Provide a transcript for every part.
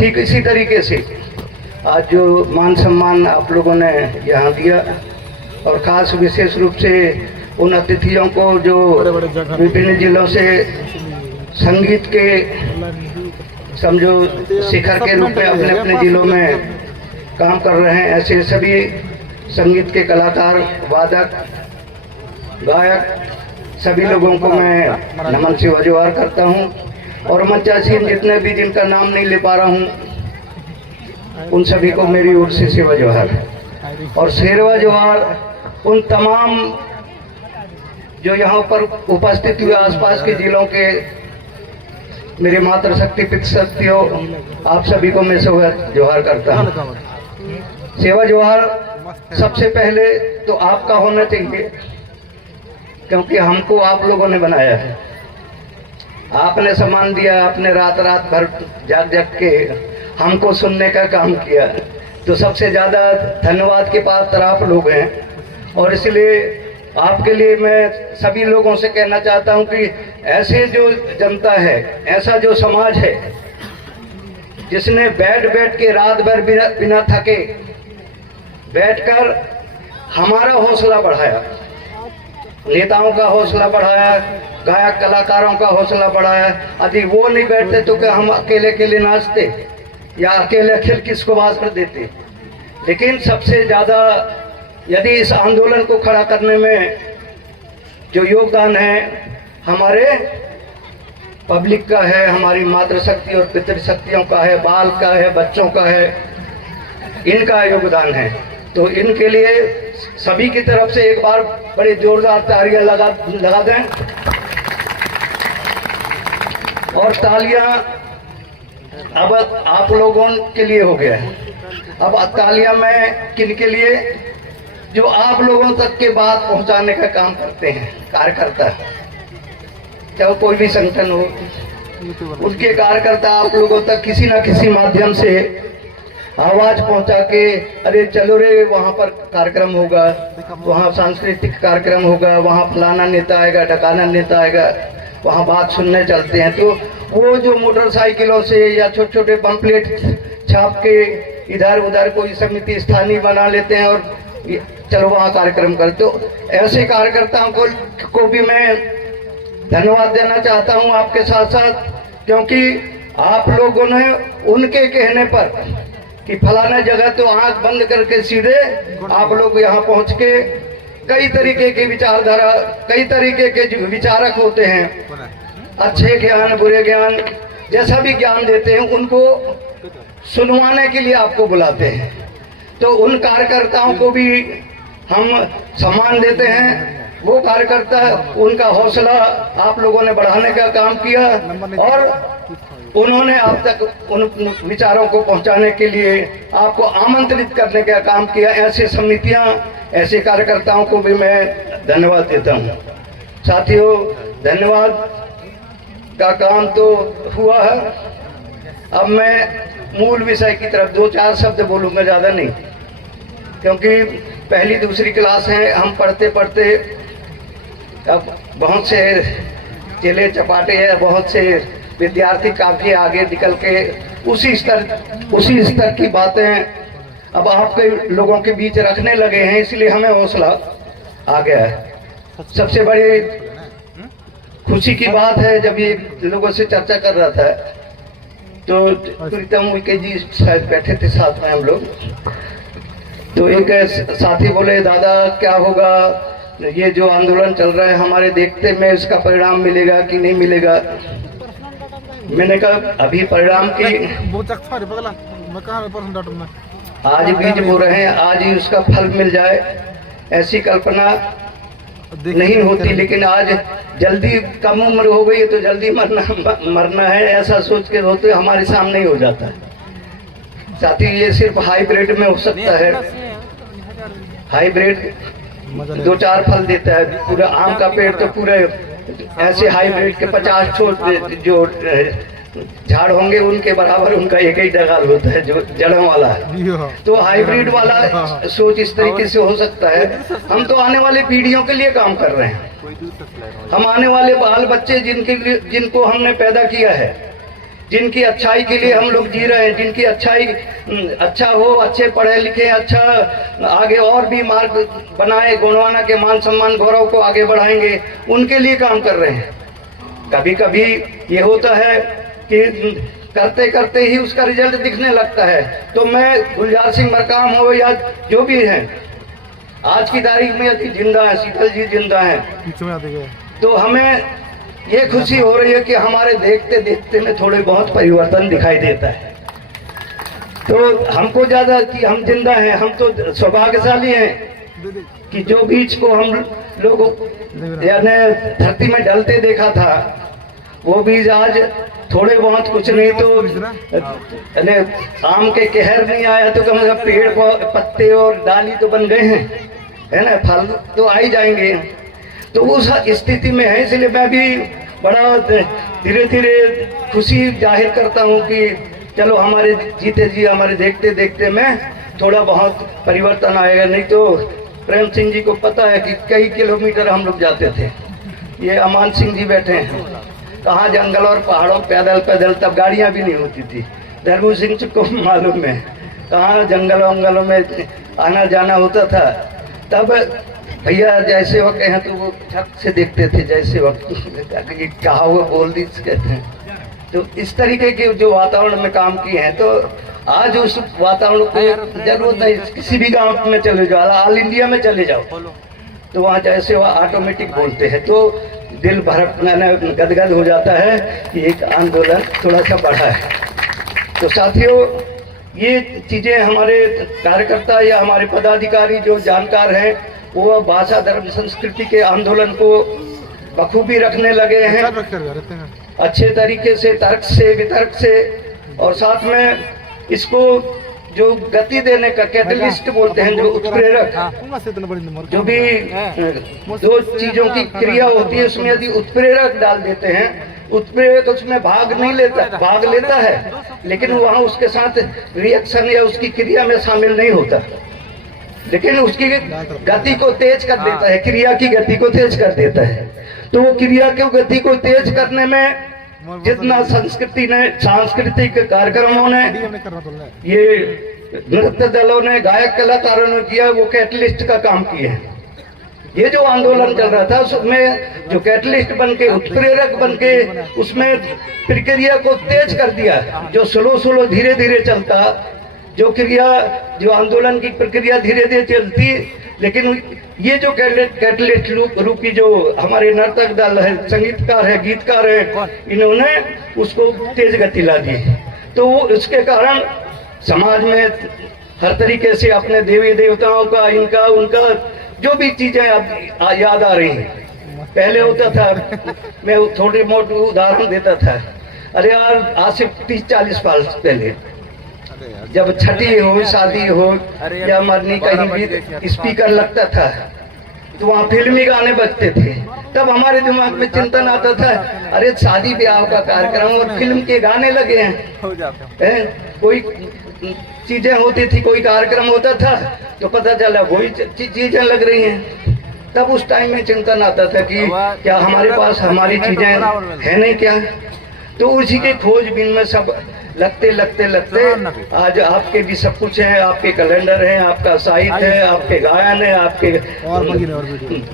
ठीक इसी तरीके से आज जो मान सम्मान आप लोगों ने यहाँ दिया और ख़ास विशेष रूप से उन अतिथियों को जो विभिन्न जिलों से संगीत के समझो शिखर के रूप में अपने अपने जिलों में काम कर रहे हैं, ऐसे सभी संगीत के कलाकार, वादक, गायक सभी लोगों को मैं नमन से जोहार करता हूं। और मंचासीन जितने भी जिनका नाम नहीं ले पा रहा हूं उन सभी को मेरी ओर से सेवा जोहार। और सेवा जोहार उन तमाम जो यहाँ पर उपस्थित हुए आसपास के जिलों के मेरे मातृशक्ति पितृशक्तियों, आप सभी को मैं सेवा जोहार करता हूँ। सेवा जोहार सबसे पहले तो आपका होना चाहिए, क्योंकि हमको आप लोगों ने बनाया है, आपने सम्मान दिया, आपने रात रात भर जाग जाग के हमको सुनने का काम किया, तो सबसे ज्यादा धन्यवाद के पात्र आप लोग हैं। और इसलिए आपके लिए मैं सभी लोगों से कहना चाहता हूं कि ऐसे जो जनता है, ऐसा जो समाज है जिसने बैठ बैठ के रात भर बिना थके बैठकर हमारा हौसला बढ़ाया, नेताओं का हौसला बढ़ाया, गायक कलाकारों का हौसला बढ़ाया। यदि वो नहीं बैठते तो क्या हम अकेले अकेले नाचते या अकेले अकेले किसको आवाज कर देते। लेकिन सबसे ज्यादा यदि इस आंदोलन को खड़ा करने में जो योगदान है हमारे पब्लिक का है, हमारी मातृशक्ति और पितृशक्तियों का है, बाल का है, बच्चों का है, इनका योगदान है। तो इनके लिए सभी की तरफ से एक बार बड़े जोरदार तालियां लगा दें। और तालियां अब आप लोगों के लिए हो गया है। अब तालियां मैं किन के लिए, जो आप लोगों तक के बात पहुंचाने का काम करते हैं, कार्यकर्ता, चाहे कोई भी संगठन हो, उनके कार्यकर्ता आप लोगों तक किसी न किसी माध्यम से आवाज पहुंचा के, अरे चलो रे वहां पर कार्यक्रम होगा, वहां सांस्कृतिक कार्यक्रम होगा, वहां फलाना नेता आएगा, ढकाना नेता आएगा, वहां बात सुनने चलते हैं। तो वो जो मोटरसाइकिलों से या छोटे छोटे पंपलेट छाप के इधर उधर कोई समिति स्थानीय बना लेते हैं और चलो वहाँ कार्यक्रम कर। तो ऐसे कार्यकर्ताओं को भी मैं धन्यवाद देना चाहता हूँ आपके साथ साथ, क्योंकि आप लोगों ने उनके कहने पर कि फलाना जगह तो आंख बंद करके सीधे आप लोग यहाँ पहुँच के कई तरीके की विचारधारा, कई तरीके के जो विचारक होते हैं, अच्छे ज्ञान बुरे ज्ञान जैसा भी ज्ञान देते हैं, उनको सुनवाने के लिए आपको बुलाते हैं। तो उन कार्यकर्ताओं को भी हम सम्मान देते हैं। वो कार्यकर्ता, उनका हौसला आप लोगों ने बढ़ाने का काम किया और उन्होंने आप तक उन विचारों को पहुंचाने के लिए आपको आमंत्रित करने का काम किया। ऐसी समितियां, ऐसे कार्यकर्ताओं को भी मैं धन्यवाद देता हूं। साथियों, धन्यवाद का काम तो हुआ है। अब मैं मूल विषय की तरफ 2-4 शब्द बोलूंगा, ज्यादा नहीं, क्योंकि पहली दूसरी क्लास है, हम पढ़ते पढ़ते अब बहुत से चेले चपाटे हैं, बहुत से विद्यार्थी काफी आगे निकल के उसी स्तर की बातें अब आपके लोगों के बीच रखने लगे हैं, इसलिए हमें हौसला आ गया है। सबसे बड़ी खुशी की बात है, जब ये लोगों से चर्चा कर रहा था तो प्रीतम के जी शायद बैठे थे साथ में हम लोग, तो एक साथी बोले, दादा क्या होगा, ये जो आंदोलन चल रहा है हमारे देखते में इसका परिणाम मिलेगा कि नहीं मिलेगा। मैंने कहा अभी परिणाम की आज बीज बो रहे हैं, आज ही उसका फल मिल जाए ऐसी कल्पना नहीं होती, लेकिन आज जल्दी कम उम्र हो गई है तो जल्दी मरना है, ऐसा सोच के होते हमारे सामने ही हो जाता है। साथ ही ये सिर्फ हाइब्रिड में हो सकता है, हाइब्रिड 2-4 फल देता है, पूरा आम का पेड़ तो पूरे ऐसे हाइब्रिड के 50 जो झाड़ होंगे उनके बराबर उनका एक ही डगाल होता है जो जड़ों वाला है। तो हाइब्रिड वाला सोच इस तरीके से हो सकता है। हम तो आने वाली पीढ़ियों के लिए काम कर रहे हैं, हम आने वाले बाल बच्चे जिनको हमने पैदा किया है, जिनकी अच्छाई के लिए हम लोग जी रहे हैं, जिनकी अच्छाई अच्छा हो, अच्छे पढ़े लिखे, अच्छा आगे और भी मार्ग बनाए, गोंडवाना के मान सम्मान गौरव को आगे बढ़ाएंगे, उनके लिए काम कर रहे हैं। कभी कभी ये होता है कि करते करते ही उसका रिजल्ट दिखने लगता है। तो मैं गुलजार सिंह मरकाम हो या जो भी है, आज की तारीख में यदि जिंदा है, शीतल जी जिंदा है, तो हमें ये खुशी हो रही है कि हमारे देखते देखते में थोड़े बहुत परिवर्तन दिखाई देता है। तो हमको ज्यादा कि हम जिंदा हैं, हम तो सौभाग्यशाली हैं कि जो बीज को हम लोग यानी धरती में डलते देखा था, वो बीज आज थोड़े बहुत कुछ नहीं तो यानी आम के कहर नहीं आया तो कम से कम पेड़ पत्ते और डाली तो बन गए हैं, है ना, फल तो आ ही जाएंगे। तो उस स्थिति में है, इसलिए मैं भी बड़ा धीरे धीरे खुशी जाहिर करता हूँ कि चलो हमारे जीते जी, हमारे देखते देखते में थोड़ा बहुत परिवर्तन आएगा। नहीं तो प्रेम सिंह जी को पता है कि कई किलोमीटर हम लोग जाते थे। ये अमान सिंह जी बैठे हैं, कहाँ जंगल और पहाड़ों पैदल पैदल, तब गाड़ियाँ भी नहीं होती थी। धर्मू सिंह जी को मालूम है कहाँ जंगल वंगलों में आना जाना होता था। तब भैया जैसे वक्त हैं तो वो छत से देखते थे, जैसे वक्त कहा हुआ बोल दी कहते हैं। तो इस तरीके के जो वातावरण में काम किए हैं, तो आज उस वातावरण को जरूरत नहीं, किसी भी गांव में चले जाओ, ऑल इंडिया में चले जाओ, तो वहाँ जैसे वह ऑटोमेटिक बोलते हैं, तो दिल गदगद हो जाता है कि एक आंदोलन थोड़ा सा बढ़ा है। तो साथियों, ये चीजें हमारे कार्यकर्ता या हमारे पदाधिकारी जो जानकार हैं, वो भाषा धर्म संस्कृति के आंदोलन को बखूबी रखने लगे हैं, अच्छे तरीके से, तर्क से, वितर्क से, और साथ में इसको जो गति देने का कैटलिस्ट बोलते हैं, जो उत्प्रेरक, जो भी दो चीजों की क्रिया होती है उसमें यदि उत्प्रेरक डाल देते हैं, उत्प्रेरक उसमें भाग नहीं लेता, भाग लेता है लेकिन वहाँ उसके साथ रिएक्शन या उसकी क्रिया में शामिल नहीं होता, लेकिन उसकी गति को तेज कर देता है, क्रिया की गति को तेज कर देता है। तो वो क्रिया की गति को तेज करने में जितना संस्कृति ने, सांस्कृतिक कार्यक्रमों ने, ये नृत्य दलों ने, गायक कलाकारों ने किया, वो कैटलिस्ट का काम किया है। ये जो आंदोलन चल रहा था उसमें जो कैटलिस्ट बन के, उत्प्रेरक बन के, उसमें प्रक्रिया को तेज कर दिया। जो स्लो स्लो धीरे धीरे चलता, जो क्रिया, जो आंदोलन की प्रक्रिया धीरे धीरे चलती, लेकिन ये जो कैटलिस्ट रूपी जो हमारे नर्तक दल है, संगीतकार है, गीतकार है, इन्होंने उसको तेज गति ला दी। तो वो इसके कारण समाज में हर तरीके से अपने देवी देवताओं का, इनका उनका जो भी चीजें अब याद आ रही हैं। पहले होता था, मैं थोड़ी मोटी उदाहरण देता था, अरे यार आज से 30-40 साल पहले जब छठी हो, शादी हो या मरनी, कहीं भी स्पीकर लगता था तो वहाँ फिल्मी गाने बजते थे। तब हमारे दिमाग में चिंतन आता था, अरे शादी ब्याह का कार्यक्रम और फिल्म के गाने लगे हैं, कोई चीजें होती थी, कोई कार्यक्रम होता था तो पता चला वही चीजें लग रही हैं। तब उस टाइम में चिंतन आता था कि क्या हमारे पास हमारी चीजें है नहीं क्या। तो उसी के खोजबीन में सब लगते लगते लगते आज आपके भी सब कुछ है, आपके कैलेंडर है, आपका साहित्य है, आपके गायन है, आपके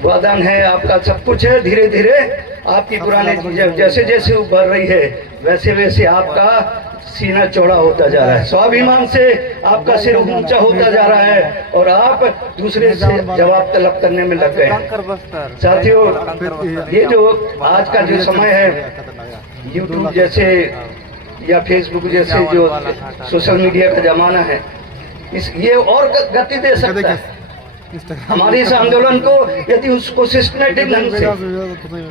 वादन है, आपका सब कुछ है। धीरे धीरे आपकी पुरानी चीजें जैसे जैसे उभर रही है, वैसे वैसे आपका सीना चौड़ा होता जा रहा है, स्वाभिमान से आपका सिर ऊंचा होता जा रहा है और आप दूसरे से जवाब तलब करने में लग गए। साथियों, ये जो आज का जो समय है, यूट्यूब जैसे या फेसबुक जैसे जो सोशल मीडिया का जमाना है, ये और गति दे सकता है हमारे इस आंदोलन को, यदि उसको सिस्टमेटिक ढंग से,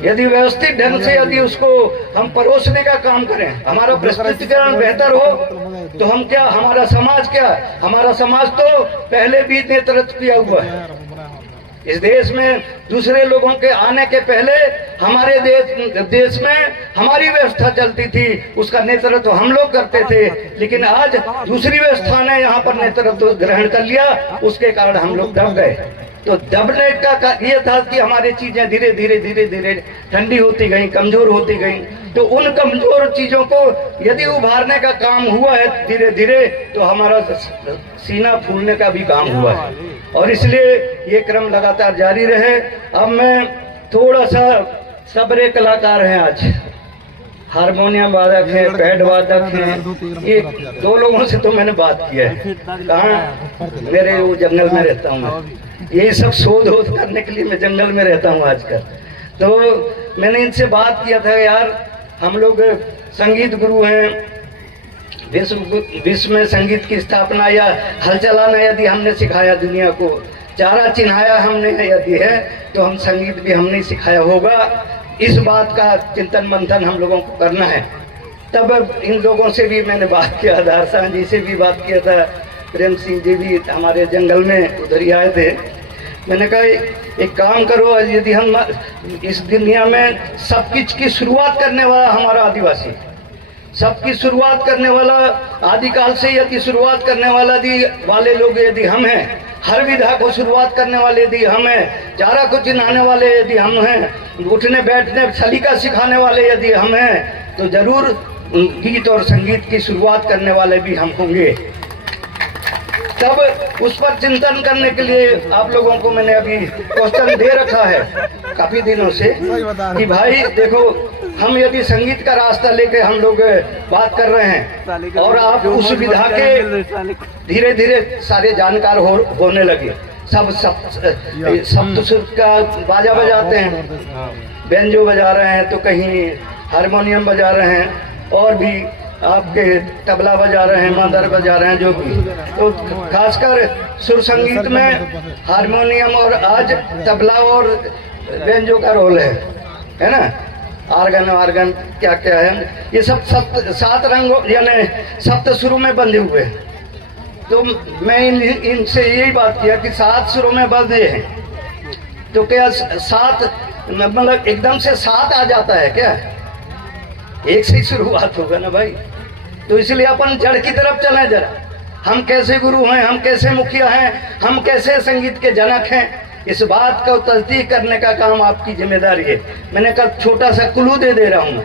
यदि व्यवस्थित ढंग से यदि उसको हम परोसने का काम करें, हमारा प्रस्तुतिकरण बेहतर हो, तो हम क्या, हमारा समाज क्या, हमारा समाज तो पहले भी नेतृत्व किया हुआ है इस देश में। दूसरे लोगों के आने के पहले हमारे देश में हमारी व्यवस्था चलती थी, उसका नेतृत्व हम लोग करते थे, लेकिन आज दूसरी व्यवस्था ने यहाँ पर नेतृत्व ग्रहण कर लिया, उसके कारण हम लोग दब गए। तो दबने का ये था कि हमारी चीजें धीरे धीरे धीरे धीरे ठंडी होती गई, कमजोर होती गई। तो उन कमजोर चीजों को यदि उभारने का काम हुआ है धीरे धीरे, तो हमारा सीना फूलने का भी काम हुआ है। और इसलिए ये क्रम लगातार जारी रहे। अब मैं थोड़ा सा सबरे कलाकार हैं, आज हारमोनियम वादक है, पैड वादक है, ये 2 लोगों से तो मैंने बात किया है। कहाँ? मेरे वो जंगल में रहता हूँ मैं, ये सब शोध करने के लिए मैं जंगल में रहता हूँ आजकल। तो मैंने इनसे बात किया था, यार हम लोग संगीत गुरु हैं, विश्व में संगीत की स्थापना या हल चलाना यदि हमने सिखाया दुनिया को, चारा चिन्हाया हमने यदि है, तो हम संगीत भी हमने सिखाया होगा। इस बात का चिंतन मंथन हम लोगों को करना है। तब इन लोगों से भी मैंने बात किया, धारसां जी से भी बात किया था, प्रेम सिंह जी भी हमारे जंगल में उधर ही आए थे। मैंने कहा एक काम करो, यदि हम इस दुनिया में सब कुछ की शुरुआत करने वाला हमारा आदिवासी, सबकी शुरुआत करने वाला आदिकाल से यदि शुरुआत करने वाले लोग यदि हम हैं, हर विधा को शुरुआत करने वाले यदि हम हैं, चारा को चिन्हाने वाले यदि हम हैं, उठने बैठने सलीका सिखाने वाले यदि हम हैं, तो जरूर गीत और संगीत की शुरुआत करने वाले भी हम होंगे। तब उस पर चिंतन करने के लिए आप लोगों को मैंने अभी क्वेश्चन दे रखा है काफी दिनों से कि भाई देखो, हम यदि संगीत का रास्ता लेके हम लोग बात कर रहे हैं और आप उस विधा के धीरे धीरे सारे जानकार होने लगे, सब सप्तसुर का बाजा बजाते हैं, बेंजो बजा रहे हैं, तो कहीं हारमोनियम बजा रहे हैं, और भी आपके तबला बजा रहे हैं, मादर बजा रहे हैं, जो भी। तो खासकर सुर संगीत में हारमोनियम और आज तबला और बेंजो का रोल है ना, आर्गन क्या क्या है, ये सब 7 रंग यानी सप्त सुरों में बंधे हुए हैं। तो मैं इनसे यही बात किया कि 7 सुरों में बंधे हैं, तो क्या 7 मतलब एकदम से 7 आ जाता है क्या? एक से ही शुरुआत होगा ना भाई। तो इसलिए अपन जड़ की तरफ चलें जरा, हम कैसे गुरु हैं, हम कैसे मुखिया हैं, हम कैसे संगीत के जनक हैं, इस बात का तस्दीक करने का काम आपकी जिम्मेदारी है। मैंने कहा छोटा सा क्लू दे दे रहा हूँ,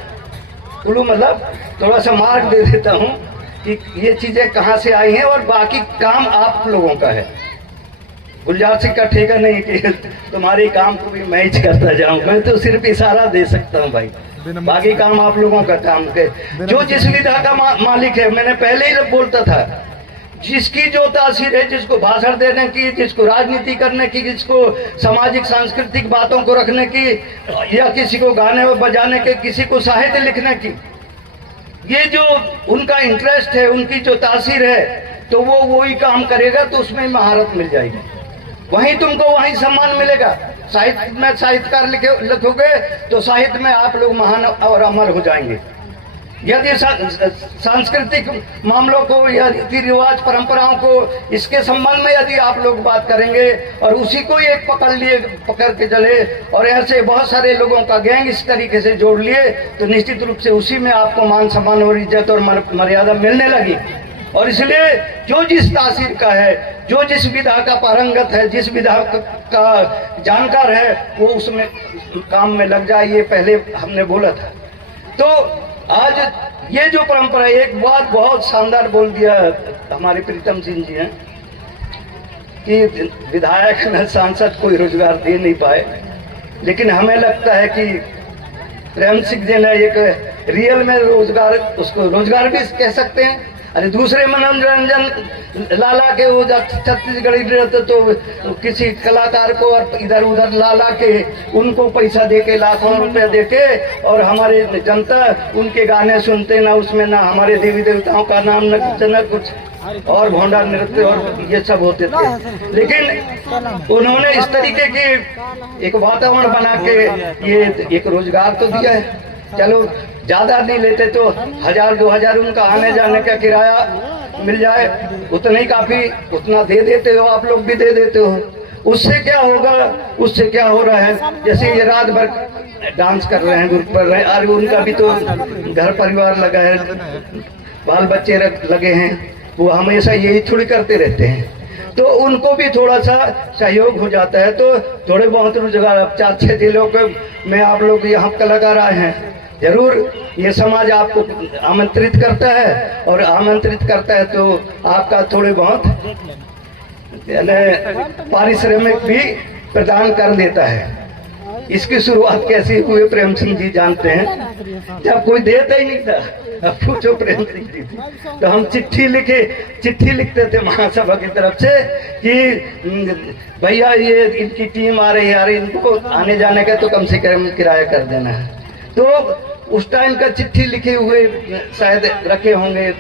क्लू मतलब थोड़ा सा मार्ग दे देता हूँ कि ये चीजें कहाँ से आई हैं, और बाकी काम आप लोगों का है। गुलजार सिंह का ठेका नहीं कि तुम्हारे काम को भी मैं ही करता जाऊं, मैं तो सिर्फ इशारा दे सकता हूं भाई, बाकी काम आप लोगों का काम के। जो जिस विधा का मालिक है, मैंने पहले ही बोलता था, जिसकी जो तासीर है, जिसको भाषण देने की, जिसको राजनीति करने की, जिसको सामाजिक सांस्कृतिक बातों को रखने की, या किसी को गाने और बजाने के, किसी को साहित्य लिखने की, ये जो उनका इंटरेस्ट है, उनकी जो तासीर है, तो वो वही काम करेगा, तो उसमें महारत मिल जाएगी, वहीं तुमको वहीं सम्मान मिलेगा। साहित्य में साहित्यकार लिखोगे तो साहित्य में आप लोग महान और अमर हो जाएंगे। यदि सांस्कृतिक मामलों को या रीति रिवाज परंपराओं को, इसके संबंध में यदि आप लोग बात करेंगे और उसी को एक पकड़ के चले, और ऐसे बहुत सारे लोगों का गैंग इस तरीके से जोड़ लिए, तो निश्चित रूप से उसी में आपको मान सम्मान और इज्जत और मर्यादा मिलने लगी। और इसलिए जो जिस तासीर का है, जो जिस विधा का पारंगत है, जिस विधा का जानकार है, वो उसमें काम में लग जाए, ये पहले हमने बोला था। तो आज ये जो परंपरा, एक बात बहुत शानदार बोल दिया हमारे प्रीतम सिंह जी ने कि विधायक न सांसद कोई रोजगार दे नहीं पाए, लेकिन हमें लगता है कि प्रेम सिंह जी ने एक रियल में रोजगार, उसको रोजगार भी कह सकते हैं। अरे दूसरे मनोरंजन लाला के वो छत्तीसगढ़ी रहते, तो किसी कलाकार को और इधर उधर लाला के उनको पैसा देके, लाखों रुपए देके, और हमारे जनता उनके गाने सुनते, ना उसमें ना हमारे देवी देवताओं का नाम, न कुछ और भोंडा नृत्य और ये सब होते थे। लेकिन उन्होंने इस तरीके की एक वातावरण बना के ये एक रोजगार तो दिया है। चलो ज्यादा नहीं लेते तो 1000-2000 उनका आने जाने का किराया मिल जाए, उतना ही काफी, उतना दे देते हो, आप लोग भी दे देते हो। उससे क्या होगा, उससे क्या हो रहा है, जैसे ये रात भर डांस कर रहे हैं, ग्रुप कर रहे हैं, और उनका भी तो घर परिवार लगा है, बाल बच्चे लगे हैं, वो हमेशा यही थोड़ी करते रहते हैं। तो उनको भी थोड़ा सा सहयोग हो जाता है। तो थोड़े बहुत रोजगार 4-6 जिलों के में आप लोग यहाँ कलाकार आए हैं, जरूर ये समाज आपको आमंत्रित करता है, और आमंत्रित करता है तो आपका थोड़े बहुत पारिश्रमिक भी प्रदान कर देता है। इसकी शुरुआत कैसी हुई प्रेम सिंह जी जानते हैं, जब कोई देता ही नहीं था, अब पूछो प्रेम सिंह जी थी, तो हम चिट्ठी लिखते थे महासभा की तरफ से कि भैया ये इनकी टीम आ रही है यार, इनको आने जाने का तो कम से कम किराया कर देना है। तो उस टाइम का चिट्ठी लिखे हुए शायद रखे होंगे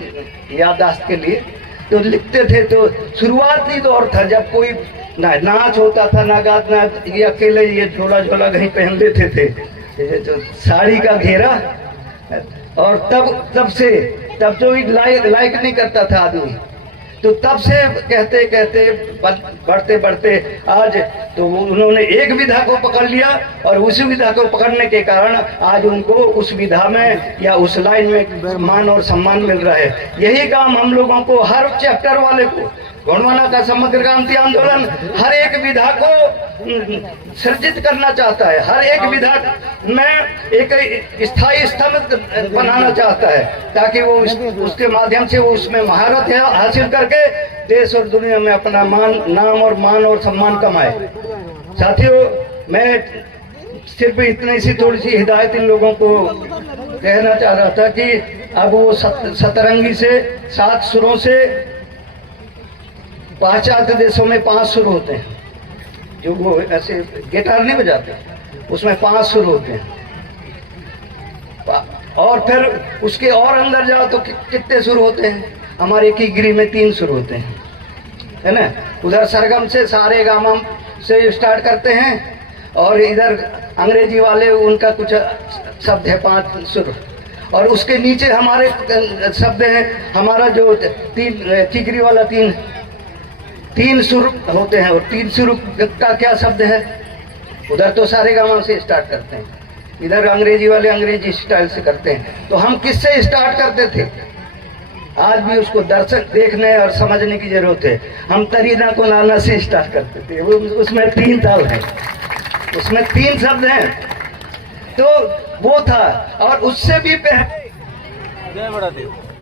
याददाश्त के लिए, तो लिखते थे। तो शुरुआती दौर था जब कोई ना नाच होता था ना गात, ना ये अकेले ये झोला कहीं पहन लेते थे, तो साड़ी का घेरा, और तब जो लाइक नहीं करता था आदमी, तो तब से कहते बढ़ते आज तो उन्होंने एक विधा को पकड़ लिया, और उस विधा को पकड़ने के कारण आज उनको उस विधा में या उस लाइन में मान और सम्मान मिल रहा है। यही काम हम लोगों को, हर चैप्टर वाले को, गोंडवाना का समग्र क्रांति आंदोलन हर एक विधा को सृजित करना चाहता है, हर एक विधा में एक स्थायी स्तंभ बनाना चाहता है, ताकि वो उसके माध्यम से वो उसमें महारत हासिल करके देश और दुनिया में अपना नाम और सम्मान कमाए। साथियों, मैं सिर्फ इतनी सी थोड़ी सी हिदायत इन लोगों को कहना चाह रहा था कि अब वो सतरंगी से 7 सुरों से, पाश्चात्य देशों में 5 सुर होते हैं, जो वो ऐसे गिटार नहीं बजाते, उसमें 5 सुर होते हैं, और फिर उसके और अंदर जाओ तो कितने सुर होते हैं। हमारे कीगिरी में 3 सुर होते हैं, है ना। उधर सरगम से सारे गामा से स्टार्ट करते हैं, और इधर अंग्रेजी वाले उनका कुछ शब्द है 5 सुर, और उसके नीचे हमारे शब्द हैं, हमारा जो कीगिरी वाला 3 सुर होते हैं। और 3 सुर का क्या शब्द है, उधर तो सारे गामा से स्टार्ट करते हैं, इधर अंग्रेजी वाले अंग्रेजी स्टाइल से करते हैं। तो हम किससे स्टार्ट करते थे, आज भी उसको दर्शक देखने और समझने की जरूरत है। हम तरीना को नाना से स्टार्ट करते थे, उसमें 3 ताल है, उसमें 3 शब्द हैं, तो वो था। और उससे भी पहले